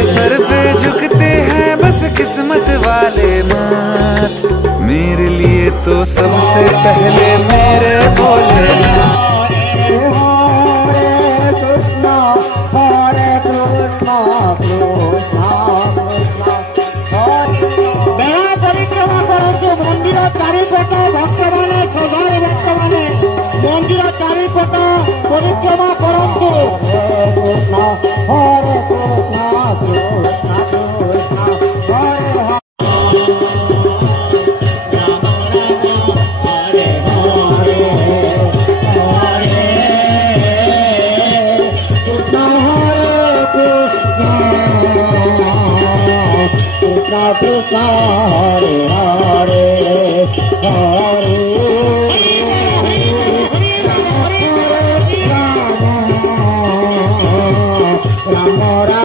के सर पे झुकते हैं बस किस्मत वाले माथ। मेरे लिए तो सबसे पहले मेरे भोलेनाथ। मंदिर चारिपट भक्त मैंने हजार भक्त मैंने मंदिर चारिपट परिक्रमा करंतु। Hare Hare Hare